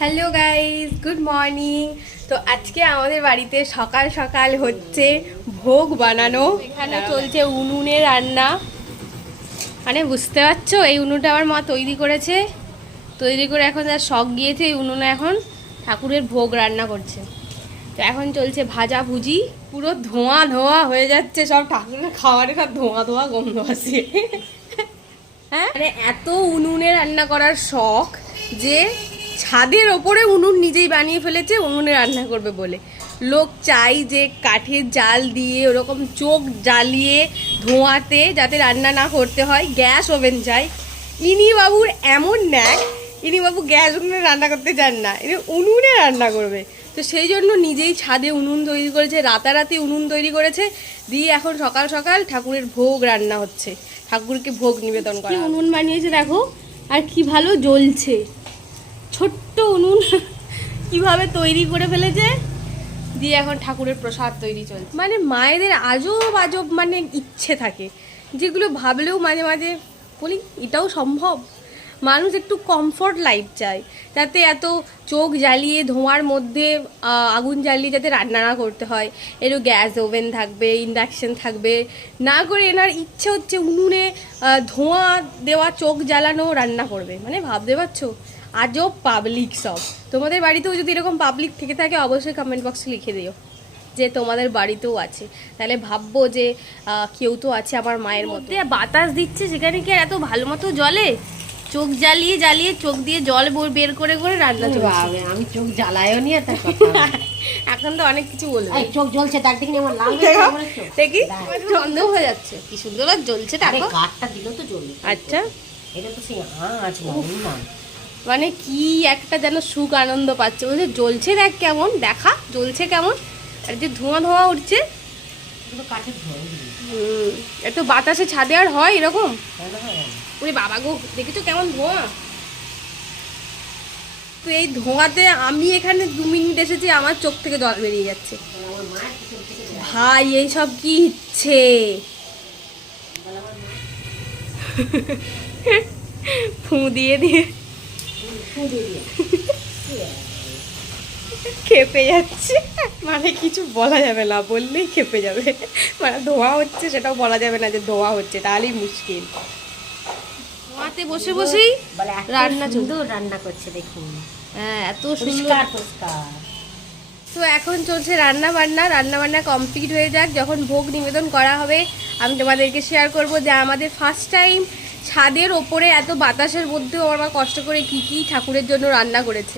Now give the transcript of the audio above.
Hello guys, good morning. তো আজকে আমাদের বাড়িতে সকাল সকাল হচ্ছে ভোগ বানানো। এখানে চলছে উনুনে রান্না। মানে বুঝতে পারছো, এই উনুনটা আমার মা তৈরি করেছে। তৈরি করে এখন তার শখ গিয়েছে, এই উনুনে এখন ঠাকুরের ভোগ রান্না করছে। তো এখন চলছে ভাজা ভুজি, পুরো ধোঁয়া ধোঁয়া হয়ে যাচ্ছে, সব ঠাকুরের খাবারে সব ধোঁয়া ধোঁয়া গন্ধ আসে। হ্যাঁ, মানে এত উনুনে রান্না করার শখ যে ছাদের ওপরে উনুন নিজেই বানিয়ে ফেলেছে উনুনে রান্না করবে বলে। লোক চাই যে কাঠের জাল দিয়ে ওরকম চোখ জ্বালিয়ে ধোঁয়াতে যাতে রান্না না করতে হয়, গ্যাস ওভেন চাই। ইনি বাবুর এমন ন্যাক, ইনি বাবু গ্যাস ওভেনে রান্না করতে চান না, ইনি উনুনে রান্না করবে। তো সেই জন্য নিজেই ছাদে উনুন তৈরি করেছে, রাতারাতি উনুন তৈরি করেছে, দিয়ে এখন সকাল সকাল ঠাকুরের ভোগ রান্না হচ্ছে, ঠাকুরকে ভোগ নিবেদন করা। উনুন বানিয়েছে দেখো, আর কি ভালো জ্বলছে। ছোট্ট উনুন কিভাবে তৈরি করে ফেলেছে, দিয়ে এখন ঠাকুরের প্রসাদ তৈরি চলছে। মানে মায়েদের আজব আজব মানে ইচ্ছে থাকে, যেগুলো ভাবলেও মাঝে মাঝে বলি এটাও সম্ভব। মানুষ একটু কমফোর্ট লাইফ চায়, যাতে এত চোখ জ্বালিয়ে ধোঁয়ার মধ্যে আগুন জ্বালিয়ে যাতে রান্না না করতে হয়। এরও গ্যাস ওভেন থাকবে, ইন্ডাকশন থাকবে, না করে এনার ইচ্ছে হচ্ছে উনুনে ধোঁয়া দেওয়া চোখ জ্বালানো রান্না করবে। মানে ভাবতে পারছো, আজব পাবলিক সব। তোমাদের বাড়িতেও যদি এরকম পাবলিক থেকে থাকে অবশ্যই কমেন্ট বক্সে লিখে দিও যে তোমাদের বাড়িতেও আছে, তাহলে ভাববো যে কেউ তো আছে আমার মায়ের মধ্যে। বাতাস দিচ্ছে, সেখানে কি আর এত ভালো মতো জলে চোখ জ্বালিয়ে জ্বালিয়ে চোখ দিয়ে জল বের করে করে রান্না চলছে। আমি চোখ জ্বালায়ও নি। এখন তো অনেক কিছু বলবে। চোখ জ্বলছে, তার দিকে আমার লাল দেখি সন্দেহ হয়ে যাচ্ছে, কি সুন্দর আর জ্বলছে। কাঠটা দিল তো জ্বলবে। আচ্ছা, এটা তো সেই আছে না, মানে কি একটা যেন সুখ আনন্দ পাচ্ছে। বলছে জ্বলছে, দেখ কেমন, দেখা জ্বলছে কেমন, আর যে ধোঁয়া ধোঁয়া উঠছে। কাঠের ধোঁয়া এত বাতাসে ছাদে আর হয় এরকম? ওরে বাবা গো, দেখেছো কেমন ধোঁয়া। তো এই ধোঁয়াতে আমি এখানে 2 মিনিট এসেছি, আমার চোখ থেকে জল বেরিয়ে যাচ্ছে। ভাই এইসব কি ইচ্ছে, ফু দিয়ে দিয়ে খেপে যাচ্ছে। মানে কিছু বলা যাবে না, বললেই খেপে যাবে। মানে ধোঁয়া হচ্ছে সেটাও বলা যাবে না যে ধোঁয়া হচ্ছে, তাহলেই মুশকিল। ধোঁয়াতে বসে বসেই রান্না করছে দেখুন। হ্যাঁ, এত সুন্দর। তো এখন চলছে রান্না বান্না কমপ্লিট হয়ে যাক, যখন ভোগ নিবেদন করা হবে আমি তোমাদেরকে শেয়ার করব যে আমাদের ফার্স্ট টাইম ছাদের ওপরে এত বাতাসের মধ্যেও আমার কষ্ট করে কি ঠাকুরের জন্য রান্না করেছে।